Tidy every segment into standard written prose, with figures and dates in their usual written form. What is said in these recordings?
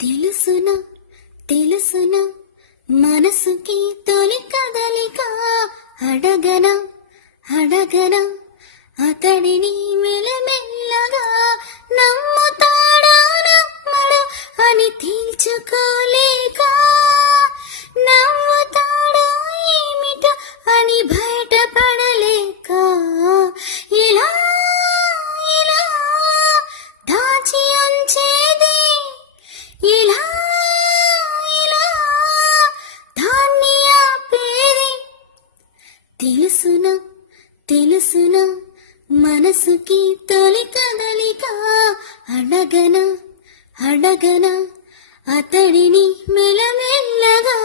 తెలుసునా తెలుసునా మనసుకి తొలి కదలిక అడగనా అడగనా అతడిని మెల్లమెల్లగా నమ్ముతాడా నమ్మడు అని తేల్చుకోలేక నమ్ముతాడా ఏమిటో అని బయటపడలేక ఇలా ఇలా దాచి ఉంచేది ఇలా ఇలా దాన్ని ఆపేది తెలుసునా తెలుసునా మనసుకి తొలి కదలిక అడగనా అడగనా అతడిని మెల్లమెల్లగా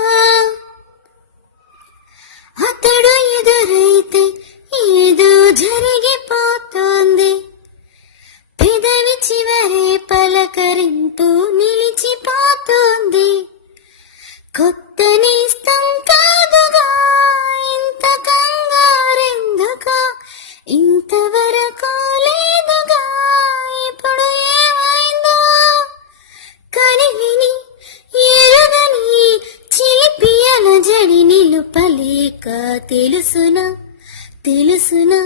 అతడు ఎదురైతే ఏదో జరిగిపోతోంది పెదవి చివరే పలకరింపు నిలిచిపోతోంది కొత్త నేస్తం కాదుగా ఇంత కంగారెందుకు ఇంతవరకు లేదుగా ఇప్పుడు ఏమైందో కనివిని ఎరుగని చిలిపి అలజడి నిలుపలేక తెలుసునా తెలుసునా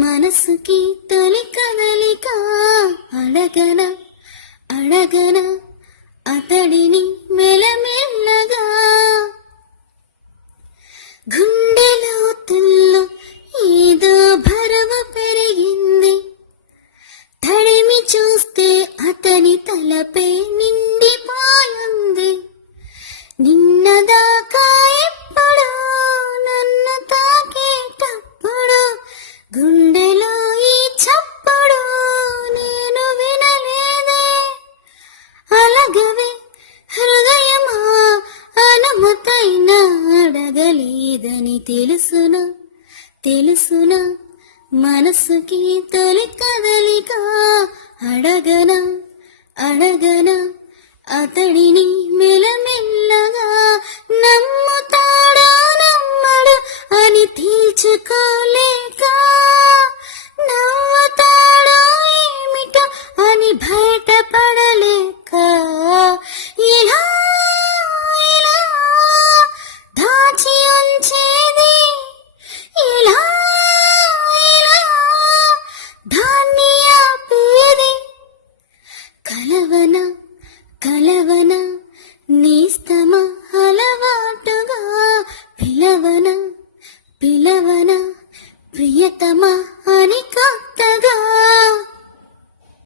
మనసుకి తొలి కదలిక అడగనా అడగనా అతడిని మెల్లమెల్లగా గుండెలోతుల్లో ఏదో భరవ పెరిగింది తడిమి చూస్తే అతని తలపై నిండిపోయింది నిన్నదాకా ఎప్పుడు నన్ను తాకేటప్పుడు గుండెలో ఈ చప్పుడు నేను వినలేదే అలగవే హృదయమా అనుమతైనా అడగలేదని తెలుసునా తెలుసునా మనసుకి తొలి కదలిక అడగనా అడగనా అతడిని మెల్లమెల్లగా నమ్ముతాడా నమ్మడు అని తేల్చుకోలేక నవ్వుతాడో ఏమిటో అని భయ